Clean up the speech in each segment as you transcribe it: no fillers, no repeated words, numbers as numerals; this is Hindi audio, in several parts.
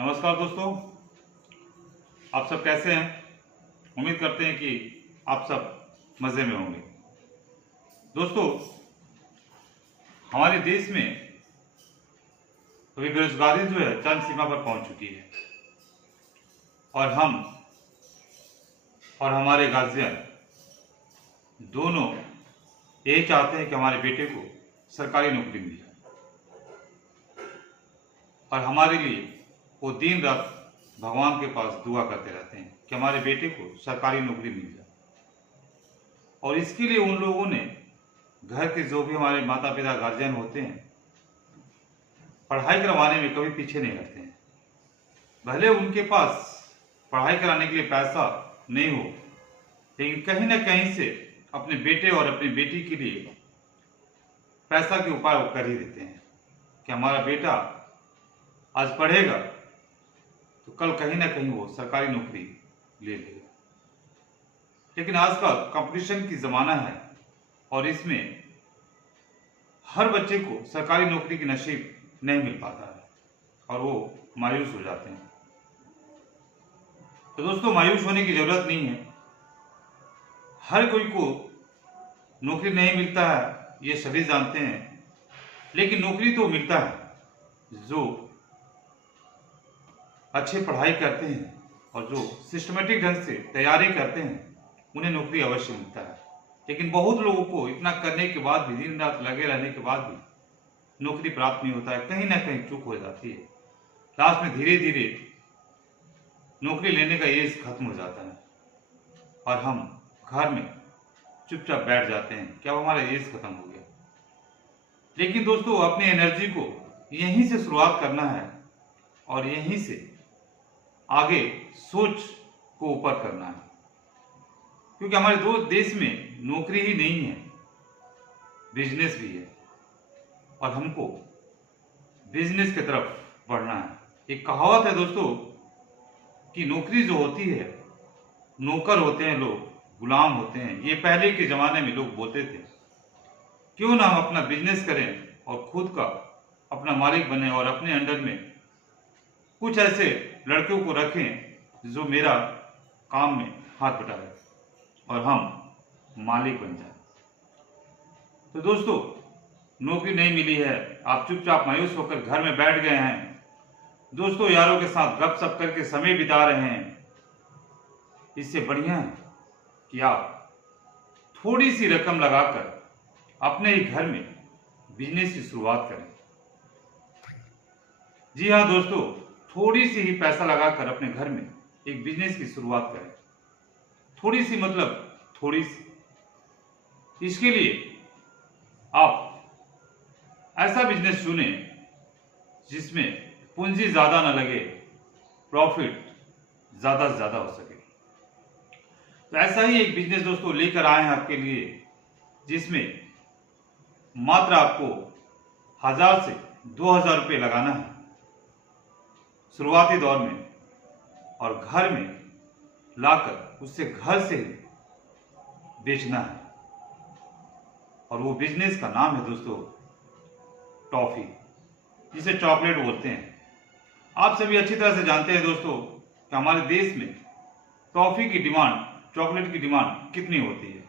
नमस्कार दोस्तों, आप सब कैसे हैं। उम्मीद करते हैं कि आप सब मज़े में होंगे। दोस्तों, हमारे देश में अभी बेरोजगारी जो है चरम सीमा पर पहुंच चुकी है और हम और हमारे गार्जियन दोनों यही चाहते हैं कि हमारे बेटे को सरकारी नौकरी मिल जाए और हमारे लिए वो दिन रात भगवान के पास दुआ करते रहते हैं कि हमारे बेटे को सरकारी नौकरी मिल जाए। और इसके लिए उन लोगों ने घर के जो भी हमारे माता पिता गार्जियन होते हैं पढ़ाई करवाने में कभी पीछे नहीं हटते हैं। भले उनके पास पढ़ाई कराने के लिए पैसा नहीं हो, लेकिन कहीं ना कहीं से अपने बेटे और अपनी बेटी के लिए पैसा के उपाय वो कर ही देते हैं कि हमारा बेटा आज पढ़ेगा तो कल कहीं ना कहीं वो सरकारी नौकरी ले लेगा। लेकिन आजकल कंपटीशन की ज़माना है और इसमें हर बच्चे को सरकारी नौकरी की नसीब नहीं मिल पाता है और वो मायूस हो जाते हैं। तो दोस्तों, मायूस होने की ज़रूरत नहीं है। हर कोई को नौकरी नहीं मिलता है, ये सभी जानते हैं, लेकिन नौकरी तो मिलता है। जो अच्छे पढ़ाई करते हैं और जो सिस्टमेटिक ढंग से तैयारी करते हैं उन्हें नौकरी अवश्य मिलता है। लेकिन बहुत लोगों को इतना करने के बाद भी, दिन रात लगे रहने के बाद भी नौकरी प्राप्त नहीं होता है। कहीं ना कहीं चूक हो जाती है। लास्ट में धीरे धीरे नौकरी लेने का एज खत्म हो जाता है और हम घर में चुपचाप बैठ जाते हैं कि अब हमारा एज खत्म हो गया। लेकिन दोस्तों, अपनी एनर्जी को यहीं से शुरुआत करना है और यहीं से आगे सोच को ऊपर करना है, क्योंकि हमारे देश में नौकरी ही नहीं है, बिजनेस भी है और हमको बिजनेस की तरफ बढ़ना है। एक कहावत है दोस्तों कि नौकरी जो होती है, नौकर होते हैं लोग, गुलाम होते हैं। ये पहले के जमाने में लोग बोलते थे। क्यों ना हम अपना बिजनेस करें और खुद का अपना मालिक बने और अपने अंडर में कुछ ऐसे लड़कों को रखें जो मेरा काम में हाथ बटाए और हम मालिक बन जाए। तो दोस्तों, नौकरी नहीं मिली है, आप चुपचाप मायूस होकर घर में बैठ गए हैं, दोस्तों यारों के साथ गपशप करके समय बिता रहे हैं। इससे बढ़िया है कि आप थोड़ी सी रकम लगाकर अपने ही घर में बिजनेस की शुरुआत करें। जी हाँ दोस्तों, थोड़ी सी ही पैसा लगाकर अपने घर में एक बिजनेस की शुरुआत करें। थोड़ी सी मतलब थोड़ी सी। इसके लिए आप ऐसा बिजनेस चुने जिसमें पूंजी ज्यादा ना लगे, प्रॉफिट ज्यादा से ज्यादा हो सके। तो ऐसा ही एक बिजनेस दोस्तों लेकर आए हैं आपके लिए, जिसमें मात्र आपको 1000 से 2000 रुपये लगाना है शुरुआती दौर में और घर में लाकर उससे घर से ही बेचना है। और वो बिजनेस का नाम है दोस्तों टॉफी, जिसे चॉकलेट बोलते हैं। आप सभी अच्छी तरह से जानते हैं दोस्तों कि हमारे देश में टॉफी की डिमांड, चॉकलेट की डिमांड कितनी होती है।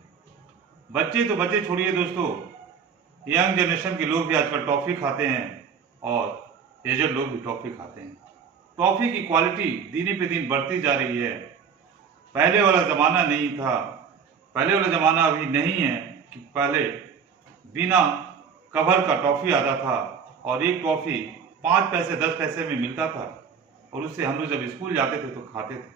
बच्चे तो बच्चे छोड़िए दोस्तों, यंग जनरेशन के लोग भी आजकल टॉफी खाते हैं और एजड लोग भी टॉफी खाते हैं। टॉफी की क्वालिटी दिन पे दिन बढ़ती जा रही है। पहले वाला जमाना नहीं था, पहले वाला जमाना अभी नहीं है कि पहले बिना कवर का टॉफी आता था और एक टॉफी 5 पैसे 10 पैसे में मिलता था और उससे हम लोग जब स्कूल जाते थे तो खाते थे।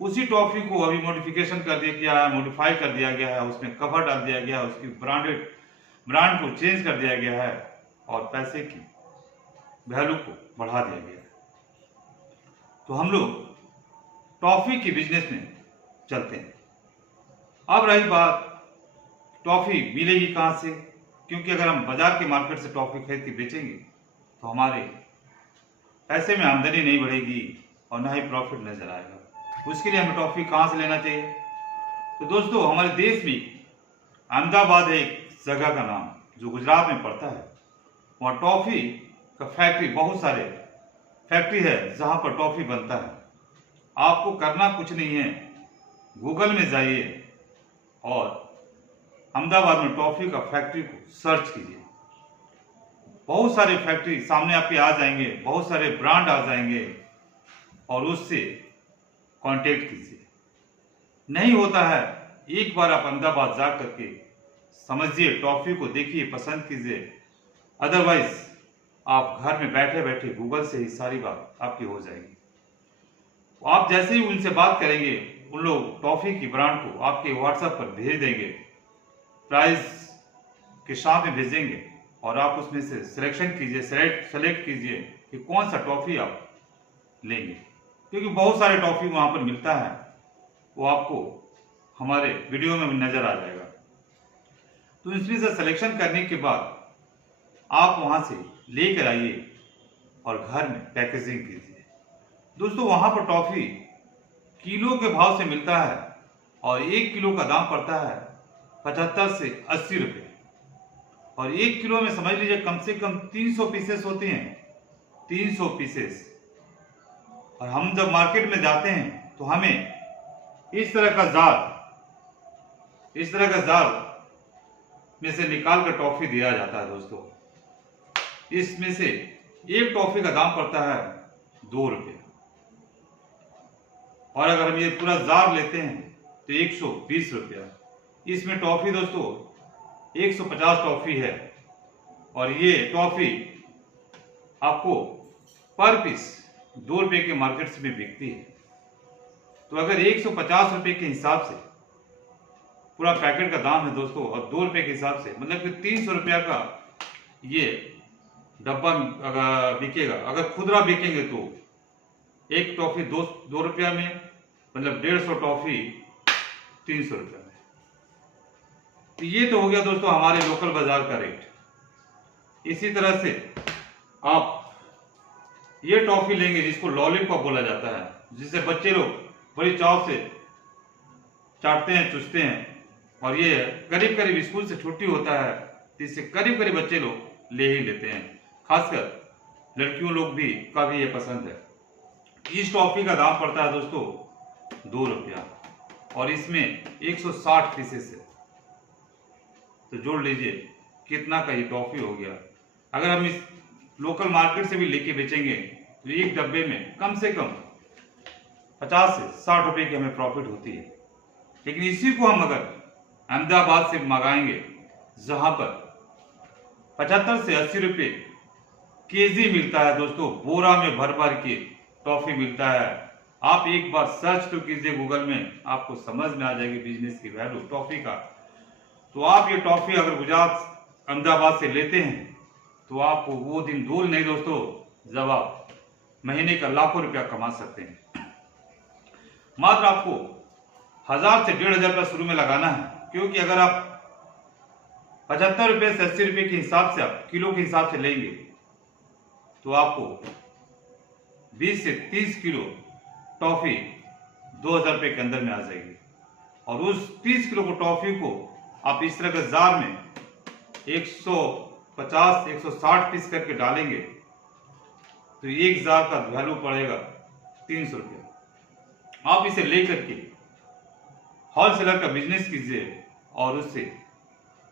उसी टॉफी को अभी मॉडिफिकेशन कर दिया गया है, मॉडिफाई कर दिया गया है, उसमें कवर डाल दिया गया है, उसकी ब्रांड को चेंज कर दिया गया है और पैसे की वैल्यू को बढ़ा दिया गया है। तो हम लोग टॉफी की बिजनेस में चलते हैं। अब रही बात टॉफी मिलेगी कहाँ से, क्योंकि अगर हम बाजार के मार्केट से टॉफी खरीद के बेचेंगे तो हमारे पैसे में आमदनी नहीं बढ़ेगी और ना ही प्रॉफिट नजर आएगा। उसके लिए हमें टॉफी कहाँ से लेना चाहिए। तो दोस्तों, हमारे देश में अहमदाबाद है एक जगह का नाम जो गुजरात में पड़ता है। वहाँ टॉफी का फैक्ट्री बहुत सारे फैक्ट्री है जहां पर टॉफी बनता है। आपको करना कुछ नहीं है, गूगल में जाइए और अहमदाबाद में टॉफी का फैक्ट्री को सर्च कीजिए। बहुत सारे फैक्ट्री सामने आपके आ जाएंगे, बहुत सारे ब्रांड आ जाएंगे और उससे कांटेक्ट कीजिए। नहीं होता है, एक बार आप अहमदाबाद जा करके समझिए, टॉफी को देखिए, पसंद कीजिए। अदरवाइज आप घर में बैठे बैठे गूगल से ही सारी बात आपकी हो जाएगी। आप जैसे ही उनसे बात करेंगे, उन लोग टॉफी की ब्रांड को आपके व्हाट्सएप पर भेज देंगे, प्राइस के साथ में भेजेंगे और आप उसमें से सिलेक्शन कीजिए, सेलेक्ट कीजिए कि कौन सा टॉफी आप लेंगे, क्योंकि बहुत सारे टॉफी वहां पर मिलता है। वो आपको हमारे वीडियो में नजर आ जाएगा। तो इसमें से सिलेक्शन करने के बाद आप वहां से लेकर आइए और घर में पैकेजिंग कीजिए। दोस्तों, वहां पर टॉफी किलो के भाव से मिलता है और 1 किलो का दाम पड़ता है 75 से 80 रुपए। और 1 किलो में समझ लीजिए कम से कम 300 पीसेस होते हैं, 300 पीसेस। और हम जब मार्केट में जाते हैं तो हमें इस तरह का जार में से निकाल कर टॉफी दिया जाता है। दोस्तों, इसमें से एक टॉफी का दाम पड़ता है 2 रुपये और अगर हम ये पूरा जार लेते हैं तो 120 रुपया। इसमें टॉफी दोस्तों 150 टॉफी है और ये टॉफी आपको पर पीस 2 रुपये के मार्केट में बिकती है। तो अगर 150 रुपये के हिसाब से पूरा पैकेट का दाम है दोस्तों, और 2 रुपये के हिसाब से मतलब कि 300 रुपया का ये डब्बा अगर बिकेगा। अगर खुदरा बिकेंगे तो एक टॉफी 2 रुपया में, मतलब 150 टॉफी 300 रुपया में। तो ये तो हो गया दोस्तों हमारे लोकल बाजार का रेट। इसी तरह से आप ये टॉफी लेंगे जिसको लॉलीपॉप बोला जाता है, जिसे बच्चे लोग बड़ी चाव से चाटते हैं, चूसते हैं। और ये करीब करीब स्कूल से छुट्टी होता है तो इससे करीब करीब बच्चे लोग ले ही लेते हैं, खासकर लड़कियों लोग भी का भी ये पसंद है। इस टॉफी का दाम पड़ता है दोस्तों 2 रुपया और इसमें 160 पीसेस है। तो जोड़ लीजिए कितना का ये टॉफी हो गया। अगर हम इस लोकल मार्केट से भी लेके बेचेंगे तो एक डब्बे में कम से कम 50 से 60 रुपए की हमें प्रॉफिट होती है। लेकिन इसी को हम अगर अहमदाबाद से मंगाएंगे जहां पर 75 से 80 रुपए केजी मिलता है दोस्तों, बोरा में भर भर के टॉफी मिलता है। आप एक बार सर्च तो कीजिए गूगल में, आपको समझ में आ जाएगी बिजनेस की वैल्यू टॉफी का। तो आप ये टॉफी अगर गुजरात अहमदाबाद से लेते हैं तो आपको वो दिन दूर नहीं दोस्तों जब आप महीने का लाखों रुपया कमा सकते हैं। मात्र आपको 1000 से 1500 रुपया शुरू में लगाना है, क्योंकि अगर आप 75 रुपये से 80 रुपये के हिसाब से आप किलो के हिसाब से लेंगे तो आपको 20 से 30 किलो टॉफी 2000 रुपये के अंदर में आ जाएगी। और उस 30 किलो को टॉफी को आप इस तरह के जार में 150 160 पीस करके डालेंगे तो एक जार का वैल्यू पड़ेगा 300 रुपया। आप इसे लेकर के होलसेलर का बिजनेस कीजिए और उससे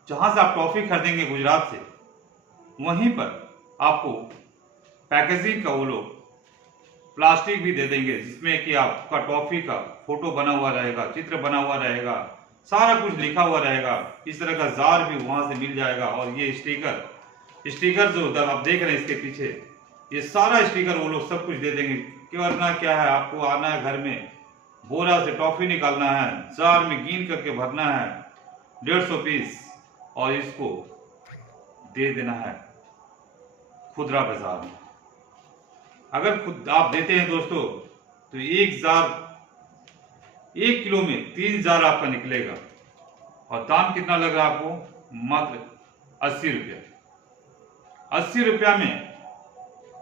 जहां से आप टॉफी खरीदेंगे गुजरात से, वहीं पर आपको पैकेजिंग का वो लोग प्लास्टिक भी दे देंगे जिसमें कि आपका टॉफी का फोटो बना हुआ रहेगा, चित्र बना हुआ रहेगा, सारा कुछ लिखा हुआ रहेगा। इस तरह का जार भी वहां से मिल जाएगा। और ये स्टिकर जो आप देख रहे हैं इसके पीछे, ये सारा स्टिकर वो लोग सब कुछ दे देंगे। करना क्या है, आपको आना है घर में, बोरा से टॉफी निकालना है, जार में गिन करके भरना है 150 पीस और इसको दे देना है खुदरा बाजार में। अगर खुद आप देते हैं दोस्तों तो एक जार 1 किलो में 3 जार आपका निकलेगा। और दाम कितना लग रहा है आपको? मात्र 80 रुपया। 80 रुपया में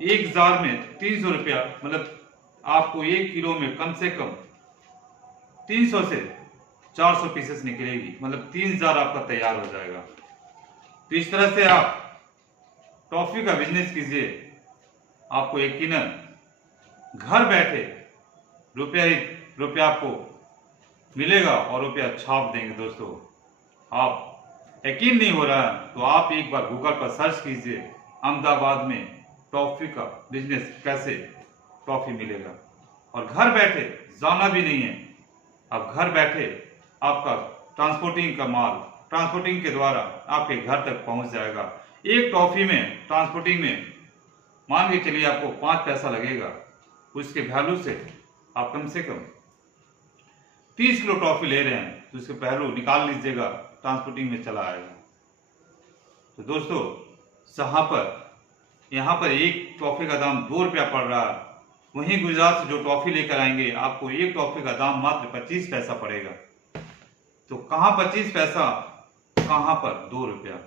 एक जार में 300 रुपया, मतलब आपको 1 किलो में कम से कम 300 से 400 पीसेस निकलेगी, मतलब 3 जार आपका तैयार हो जाएगा। तो इस तरह से आप टॉफी का बिजनेस कीजिए, आपको यकीनन घर बैठे रुपया ही रुपया आपको मिलेगा और रुपया छाप देंगे। दोस्तों, आप यकीन नहीं हो रहा है तो आप एक बार गूगल पर सर्च कीजिए अहमदाबाद में टॉफी का बिजनेस, कैसे टॉफी मिलेगा। और घर बैठे जाना भी नहीं है, अब घर बैठे आपका ट्रांसपोर्टिंग का माल ट्रांसपोर्टिंग के द्वारा आपके घर तक पहुंच जाएगा। एक टॉफी में ट्रांसपोर्टिंग में मान के चलिए आपको 5 पैसा लगेगा, उसके वैल्यू से आप कम से कम 30 किलो टॉफी ले रहे हैं तो उसके वैल्यू निकाल लीजिएगा, ट्रांसपोर्टिंग में चला आएगा। तो दोस्तों, यहाँ पर एक टॉफी का दाम 2 रुपया पड़ रहा है, वहीं गुजरात से जो टॉफी लेकर आएंगे आपको एक टॉफी का दाम मात्र 25 पैसा पड़ेगा। तो कहाँ 25 पैसा, कहाँ पर 2 रुपया।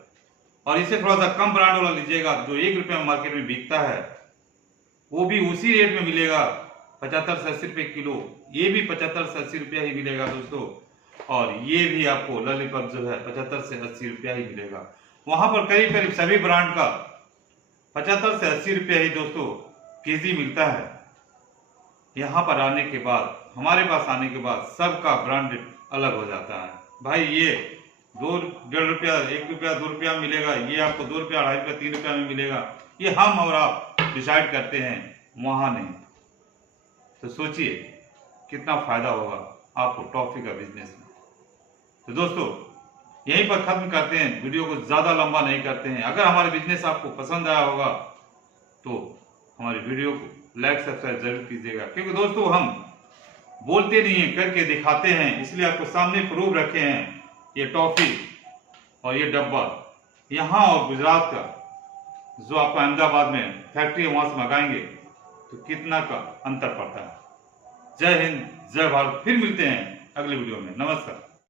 और इसे थोड़ा सा कम ब्रांड वाला लीजिएगा जो 1 रुपया में मार्केट में बिकता है, वो भी उसी रेट में मिलेगा 75 से 80 रुपये किलो। ये भी 75 से 80 रुपया ही मिलेगा दोस्तों। और ये भी आपको लॉलीपॉप जो है 75 से 80 रुपया ही मिलेगा। वहां पर करीब करीब सभी ब्रांड का 75 से 80 रुपया ही दोस्तों केजी मिलता है। यहाँ पर आने के बाद, हमारे पास आने के बाद सबका ब्रांड अलग हो जाता है। भाई ये 2, 1.5 रुपया, 1 रुपया, 2 रुपया मिलेगा, ये आपको 2 रुपया, 2.5 रुपया, 3 रुपया में मिलेगा। ये हम और आप डिसाइड करते हैं, वहां नहीं। तो सोचिए कितना फायदा होगा आपको टॉफी का बिजनेस में। तो दोस्तों, यहीं पर खत्म करते हैं, वीडियो को ज्यादा लंबा नहीं करते हैं। अगर हमारे बिजनेस आपको पसंद आया होगा तो हमारी वीडियो को लाइक सब्सक्राइब जरूर कीजिएगा, क्योंकि दोस्तों हम बोलते नहीं है, करके दिखाते हैं। इसलिए आपको सामने प्रूफ रखे हैं, ये टॉफी और ये डब्बा यहाँ और गुजरात का जो आपको अहमदाबाद में फैक्ट्री है वहां से मंगाएंगे तो कितना का अंतर पड़ता है। जय हिंद, जय भारत। फिर मिलते हैं अगले वीडियो में। नमस्कार।